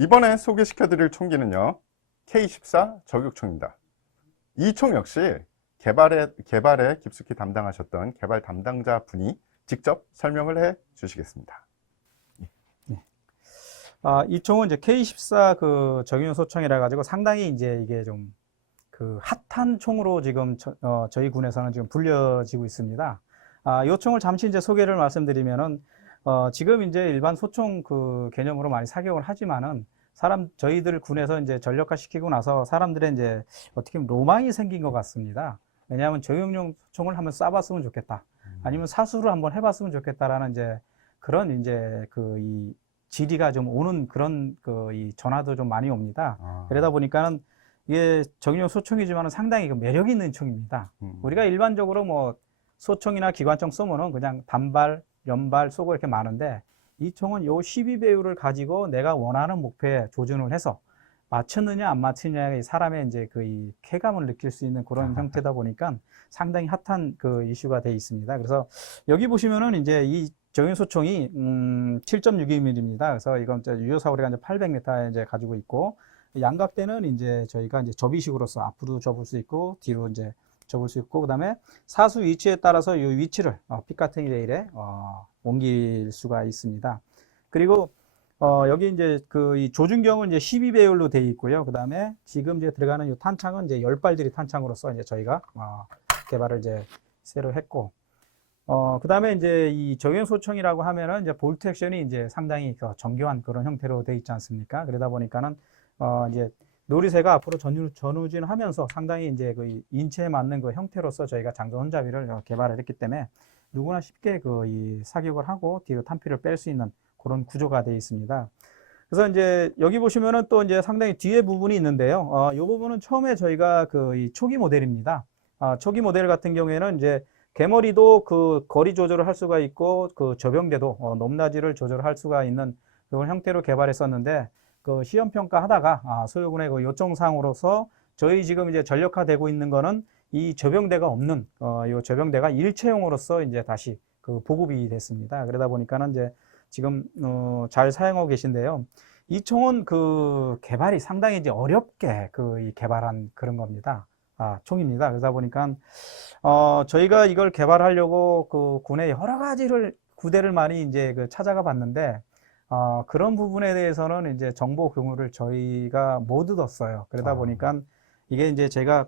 이번에 소개시켜드릴 총기는요, K14 저격총입니다. 이 총 역시 개발에, 개발에 깊숙이 담당하셨던 개발 담당자 분이 직접 설명을 해 주시겠습니다. 아, 이 총은 이제 K14 그 정유용 소총이라 가지고 상당히 이제 이게 좀 그 핫한 총으로 지금 저, 어, 저희 군에서는 지금 불려지고 있습니다. 아, 이 총을 잠시 이제 소개를 말씀드리면은 어, 지금 이제 일반 소총 그 개념으로 많이 사격을 하지만은 사람 저희들 군에서 이제 전력화 시키고 나서 사람들의 이제 어떻게 보면 로망이 생긴 것 같습니다. 왜냐하면 저용용 총을 한번 쏴봤으면 좋겠다. 아니면 사수를 한번 해봤으면 좋겠다라는 이제 그런 이제 그 이 질의가 좀 오는 그런 그 이 전화도 좀 많이 옵니다. 아, 그러다 보니까는 이게 정용 소총이지만은 상당히 그 매력 있는 총입니다. 음, 우리가 일반적으로 뭐 소총이나 기관총 쏘면은 그냥 단발, 연발 쏘고 이렇게 많은데 이 총은 요 12배율을 가지고 내가 원하는 목표에 조준을 해서 맞췄느냐 안 맞췄느냐의 사람의 이제 그 이 쾌감을 느낄 수 있는 그런 형태다 보니까 상당히 핫한 그 이슈가 돼 있습니다. 그래서 여기 보시면은 이제 이 정유 소총이 음 7.62mm입니다. 그래서 이건 이제 유효 사거리가 이제 800m 이제 가지고 있고 양각대는 이제 저희가 이제 접이식으로서 앞으로 접을 수 있고 뒤로 이제 접을 수 있고 그다음에 사수 위치에 따라서 이 위치를 어, 피카탱이 레일에 어, 옮길 수가 있습니다. 그리고 어, 여기 이제 그 이 조준경은 이제 12배율로 되어 있고요. 그 다음에 지금 이제 들어가는 이 탄창은 이제 열 발들이 탄창으로서 이제 저희가 어, 개발을 이제 새로 했고 어, 그 다음에 이제 이 정형 소총이라고 하면은 이제 볼트 액션이 이제 상당히 그 정교한 그런 형태로 되어 있지 않습니까? 그러다 보니까는 어, 이제 놀이새가 앞으로 전후, 전후진 하면서 상당히 이제 그 인체에 맞는 그 형태로서 저희가 장전 혼잡이를 어, 개발을 했기 때문에 누구나 쉽게 그 이 사격을 하고 뒤로 탄피를 뺄 수 있는 그런 구조가 되어 있습니다. 그래서 이제 여기 보시면은 또 이제 상당히 뒤에 부분이 있는데요. 어, 이 부분은 처음에 저희가 그 이 초기 모델입니다. 아, 초기 모델 같은 경우에는 이제 개머리도 그 거리 조절을 할 수가 있고 그 저병대도 어, 높낮이를 조절할 수가 있는 그런 형태로 개발했었는데 그 시험 평가 하다가 아, 소요군의 그 요청사항으로서 저희 지금 이제 전력화되고 있는 거는 이 저병대가 없는 어, 요 저병대가 일체형으로서 이제 다시 그 보급이 됐습니다. 그러다 보니까는 이제 지금 어, 잘 사용하고 계신데요. 이 총은 그 개발이 상당히 이제 어렵게 그이 개발한 그런 겁니다. 아, 총입니다. 그러다 보니까 어, 저희가 이걸 개발하려고 그 군의 여러 가지를 구대를 많이 이제 그 찾아가 봤는데 어, 그런 부분에 대해서는 이제 정보 공유를 저희가 못 얻었어요. 그러다 아. 보니까 이게 이제 제가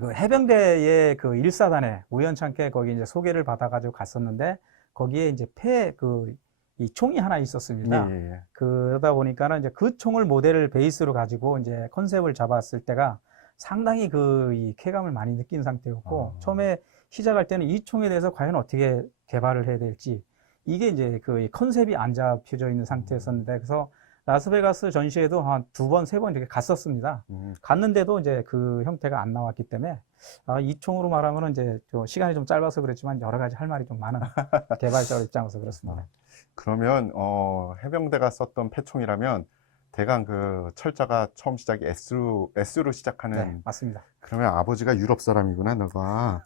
그 해병대의 그 일사단에 우연찮게 거기 이제 소개를 받아가지고 갔었는데 거기에 이제 폐 그 이 총이 하나 있었습니다. 예, 예. 그러다 보니까는 이제 그 총을 모델을 베이스로 가지고 이제 컨셉을 잡았을 때가 상당히 그 이 쾌감을 많이 느낀 상태였고 아. 처음에 시작할 때는 이 총에 대해서 과연 어떻게 개발을 해야 될지 이게 이제 그 컨셉이 안 잡혀져 있는 상태였었는데 그래서 라스베가스 전시회도 한 두 번, 세 번 이렇게 갔었습니다. 음, 갔는데도 이제 그 형태가 안 나왔기 때문에 아, 이 총으로 말하면은 이제 좀 시간이 좀 짧아서 그랬지만 여러 가지 할 말이 좀 많은 개발자 입장에서 그렇습니다. 그러면 어, 해병대가 썼던 패총이라면 대강 그 철자가 처음 시작이 S로, S로 시작하는 네, 맞습니다. 그러면 아버지가 유럽 사람이구나, 너가.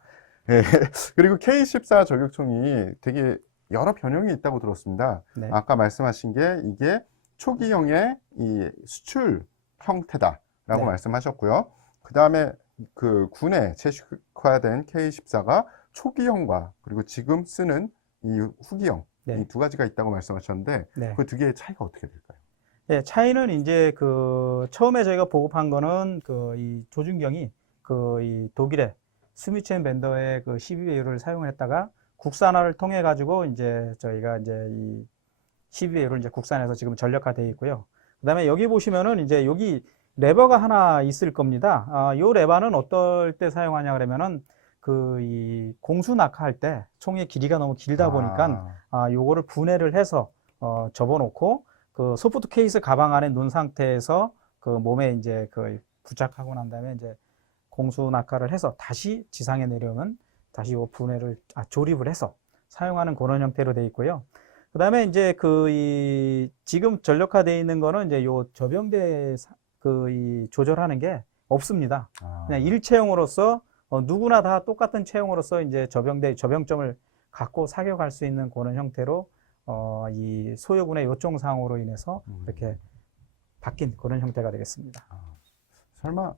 예. 그리고 K14 저격총이 되게 여러 변형이 있다고 들었습니다. 네. 아까 말씀하신 게 이게 초기형의 이 수출 형태다라고 네. 말씀하셨고요. 그 다음에 그 군에 제식화된 K14가 초기형과 그리고 지금 쓰는 이 후기형 네. 이두 가지가 있다고 말씀하셨는데 네. 그두 개의 차이가 어떻게 될까요? 네, 차이는 이제 그 처음에 저희가 보급한 거는 그 이 조준경이 그 이 독일의 스미첸 밴더의 그 12배율을 사용을 했다가 국산화를 통해 가지고 이제 저희가 이제 이 12배율을 이제 국산에서 지금 전력화되어 있고요. 그 다음에 여기 보시면은 이제 여기 레버가 하나 있을 겁니다. 아, 요 레버는 어떨 때 사용하냐 그러면은 그 이 공수 낙하할 때 총의 길이가 너무 길다 보니까 아, 아, 요거를 분해를 해서 어, 접어놓고 그 소프트 케이스 가방 안에 놓은 상태에서 그 몸에 이제 그 부착하고 난 다음에 이제 공수 낙하를 해서 다시 지상에 내려오면 다시 요 분해를 아, 조립을 해서 사용하는 그런 형태로 되어 있고요. 그 다음에 이제 그 이 지금 전력화되어 있는 거는 이제 요 저병대 그 이 조절하는 게 없습니다. 아. 그냥 일체형으로서 어, 누구나 다 똑같은 체형으로서 이제 저병대 저병점을 갖고 사격할 수 있는 그런 형태로 어, 이 소요군의 요청사항으로 인해서 음. 이렇게 바뀐 그런 형태가 되겠습니다. 설마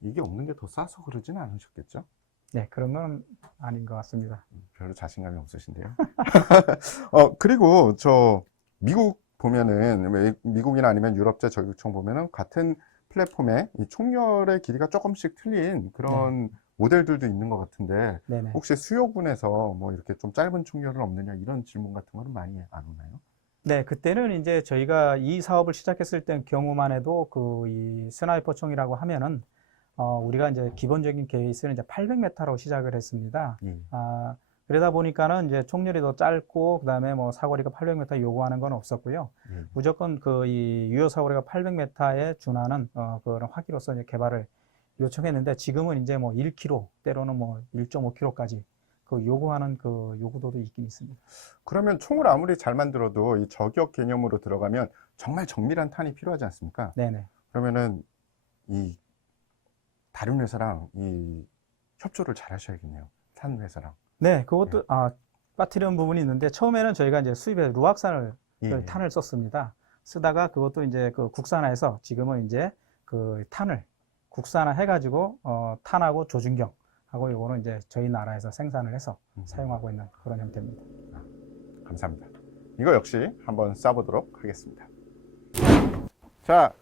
이게 없는 게 더 싸서 그러진 않으셨겠죠? 네, 그런 건 아닌 것 같습니다. 별로 자신감이 없으신데요. 어, 그리고 저 미국 보면은 왜 미국이나 아니면 유럽제 저격총 보면은 같은 플랫폼에 이 총열의 길이가 조금씩 틀린 그런 모델들도 있는 것 같은데 네네. 혹시 수요군에서 뭐 이렇게 좀 짧은 총열은 없느냐 이런 질문 같은 거는 많이 안 오나요? 네, 그때는 이제 저희가 이 사업을 시작했을 때 경우만 해도 그 이 스나이퍼 총이라고 하면은 어, 우리가 이제 기본적인 케이스는 이제 800m로 시작을 했습니다. 예. 아, 그러다 보니까는 이제 총열이 더 짧고 그다음에 뭐 사거리가 800m 요구하는 건 없었고요. 예. 무조건 그 이 유효 사거리가 800m에 준하는 어, 그런 화기로서 이제 개발을 요청했는데 지금은 이제 뭐 1km 때로는 뭐 1.5km까지 그 요구하는 그 요구도도 있긴 있습니다. 그러면 총을 아무리 잘 만들어도 이 저격 개념으로 들어가면 정말 정밀한 탄이 필요하지 않습니까? 네네. 그러면은 이 다른 회사랑 이 협조를 잘 하셔야겠네요. 탄 회사랑. 네, 그것도 아 빠뜨리는 부분이 있는데 처음에는 저희가 이제 수입에 루악산을 예. 탄을 썼습니다. 쓰다가 그것도 이제 그 국산화해서 지금은 이제 그 탄을 국산화 해가지고 어, 탄하고 조준경 하고 요거는 이제 저희 나라에서 생산을 해서 음. 사용하고 있는 그런 형태입니다. 감사합니다. 이거 역시 한번 쏴보도록 하겠습니다. 자,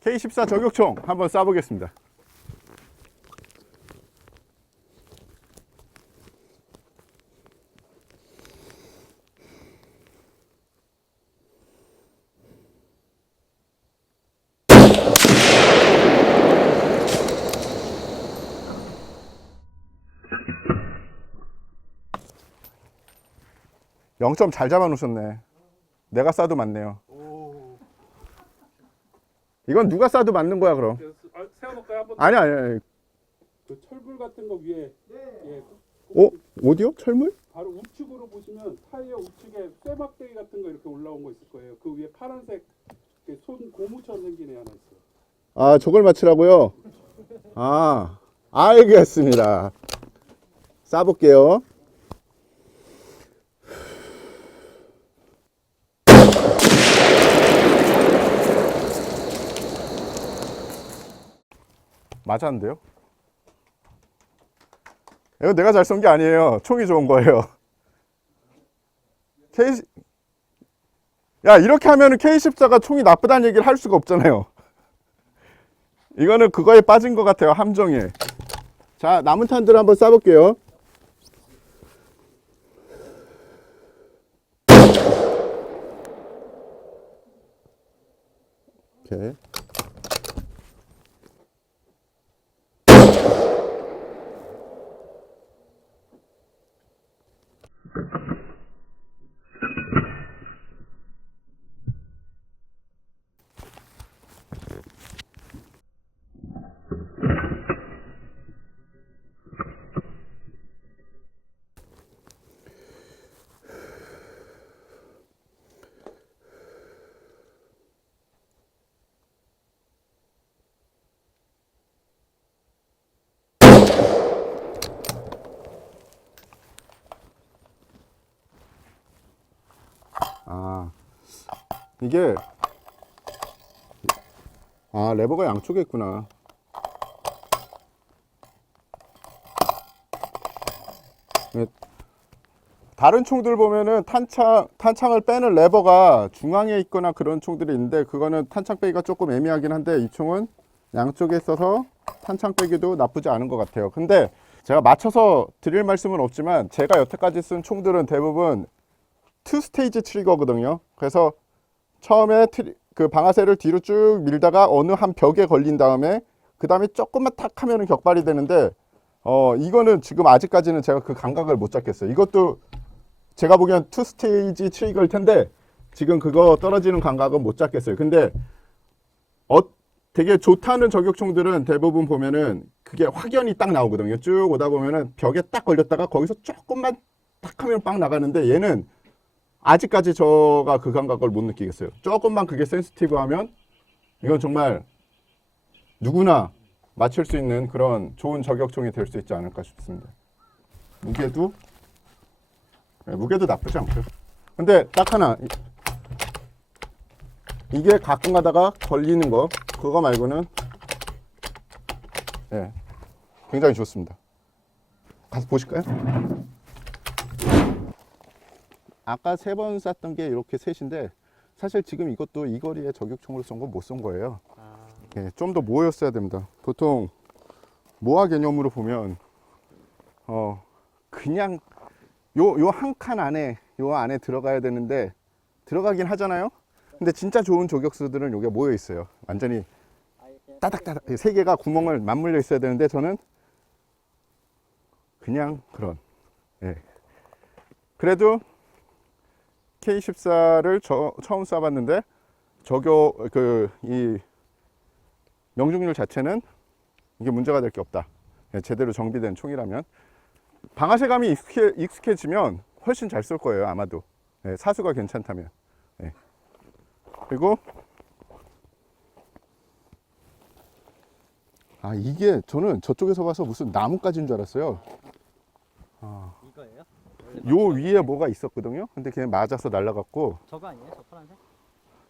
K14 저격총 한번 쏴보겠습니다. 영점잘 잡아놓으셨네. 내가 쏴도 맞네요. 오. 이건 누가 쏴도 맞는 거야 그럼. 아, 세워놓을까요 한번? 아니 아니. 아니. 그 철불 같은 거 위에. 예. 어? 어디요? 철물? 바로 우측으로 보시면 타이어 우측에 쇠막대기 같은 거 이렇게 올라온 거 있을 거예요. 그 위에 파란색 이렇게 손 고무처럼 생긴 애 하나 있어요. 아, 저걸 맞추라고요? 아, 알겠습니다. 쏴볼게요. 맞았는데요? 이거 내가 잘 쏜 게 아니에요. 총이 좋은 거예요. K, 야, 이렇게 하면은 K14가 총이 나쁘다는 얘기를 할 수가 없잖아요. 이거는 그거에 빠진 것 같아요. 함정에. 자, 남은 탄들 한번 쏴볼게요. 오케이. 아, 이게 아 레버가 양쪽에 있구나. 네, 다른 총들 보면은 탄창 탄창을 빼는 레버가 중앙에 있거나 그런 총들이 있는데 그거는 탄창 빼기가 조금 애매하긴 한데 이 총은 양쪽에 있어서 탄창 빼기도 나쁘지 않은 것 같아요. 근데 제가 맞춰서 드릴 말씀은 없지만 제가 여태까지 쓴 총들은 대부분 투 스테이지 트리거거든요. 그래서 처음에 트리, 그 방아쇠를 뒤로 쭉 밀다가 어느 한 벽에 걸린 다음에 그 다음에 조금만 탁 하면은 격발이 되는데 어 이거는 지금 아직까지는 제가 그 감각을 못 잡겠어요. 이것도 제가 보기엔 투 스테이지 트리거일 텐데 지금 그거 떨어지는 감각은 못 잡겠어요. 근데 어 되게 좋다는 저격총들은 대부분 보면은 그게 확연히 딱 나오거든요. 쭉 오다 보면은 벽에 딱 걸렸다가 거기서 조금만 딱 하면 빵 나가는데 얘는 아직까지 저가 그 감각을 못 느끼겠어요. 조금만 그게 센시티브하면 이건 정말 누구나 맞출 수 있는 그런 좋은 저격총이 될 수 있지 않을까 싶습니다. 무게도 네, 무게도 나쁘지 않고요. 근데 딱 하나 이- 이게 가끔 가다가 걸리는 거 그거 말고는 예, 굉장히 좋습니다. 가서 보실까요? 아까 세 번 쐈던 게 이렇게 셋인데 사실 지금 이것도 이 거리에 저격총으로 쏜 건 못 쏜 거예요. 예, 좀 더 모였어야 됩니다. 보통 모아 개념으로 보면 어 그냥 요 요 한 칸 안에 요 안에 들어가야 되는데 들어가긴 하잖아요. 근데 진짜 좋은 저격수들은 여기 모여 있어요. 완전히 따닥따닥 세 개가 구멍을 맞물려 있어야 되는데 저는 그냥 그런 예. 그래도 K14를 저, 처음 쏴봤는데 저격 그이 명중률 자체는 이게 문제가 될 게 없다. 예, 제대로 정비된 총이라면 방아쇠감이 익숙해, 익숙해지면 훨씬 잘 쏠 거예요 아마도 예, 사수가 괜찮다면 예. 그리고 아 이게 저는 저쪽에서 봐서 무슨 나뭇가지인 줄 알았어요 이거예요? 요 위에 뭐가 있었거든요. 근데 그냥 맞아서 날라갔고. 저거 아니에요? 저 파란색?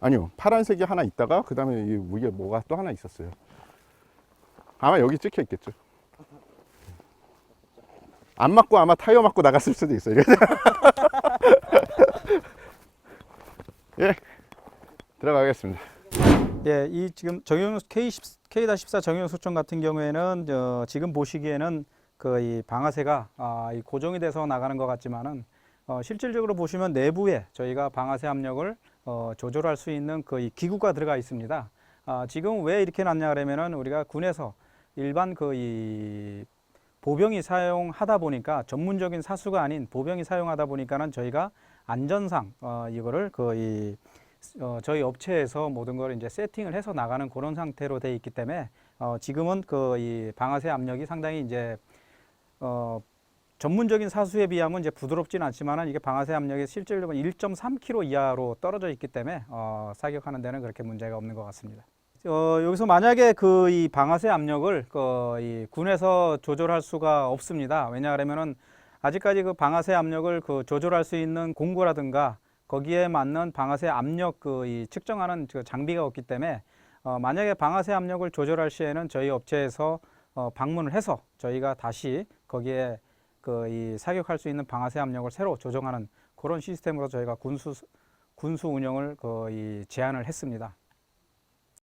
아니요. 파란색이 하나 있다가 그 다음에 이 위에 뭐가 또 하나 있었어요. 아마 여기 찍혀 있겠죠. 안 맞고 아마 타이어 맞고 나갔을 수도 있어요. 예. 들어가겠습니다. 예, 이 지금 정용 K10, K-14 정용 소총 같은 경우에는 어, 지금 보시기에는 그 이 방아쇠가 아, 이 고정이 돼서 나가는 것 같지만은 어, 실질적으로 보시면 내부에 저희가 방아쇠 압력을 어, 조절할 수 있는 그 이 기구가 들어가 있습니다. 아, 지금 왜 이렇게 놨냐 그러면은 우리가 군에서 일반 그 이 보병이 사용하다 보니까 전문적인 사수가 아닌 보병이 사용하다 보니까는 저희가 안전상 어, 이거를 그이 어, 저희 업체에서 모든 걸 이제 세팅을 해서 나가는 그런 상태로 돼 있기 때문에 어, 지금은 그 이 방아쇠 압력이 상당히 이제 어, 전문적인 사수에 비하면 이제 부드럽진 않지만은 이게 방아쇠 압력이 실질적으로 1.3kg 이하로 떨어져 있기 때문에 어, 사격하는 데는 그렇게 문제가 없는 것 같습니다. 어, 여기서 만약에 그 이 방아쇠 압력을 그 이 군에서 조절할 수가 없습니다. 왜냐하면은 아직까지 그 방아쇠 압력을 그 조절할 수 있는 공구라든가 거기에 맞는 방아쇠 압력 그 이 측정하는 그 장비가 없기 때문에 어, 만약에 방아쇠 압력을 조절할 시에는 저희 업체에서 어, 방문을 해서 저희가 다시 거기에 그 이 사격할 수 있는 방아쇠 압력을 새로 조정하는 그런 시스템으로 저희가 군수 군수 운영을 거의 제안을 했습니다.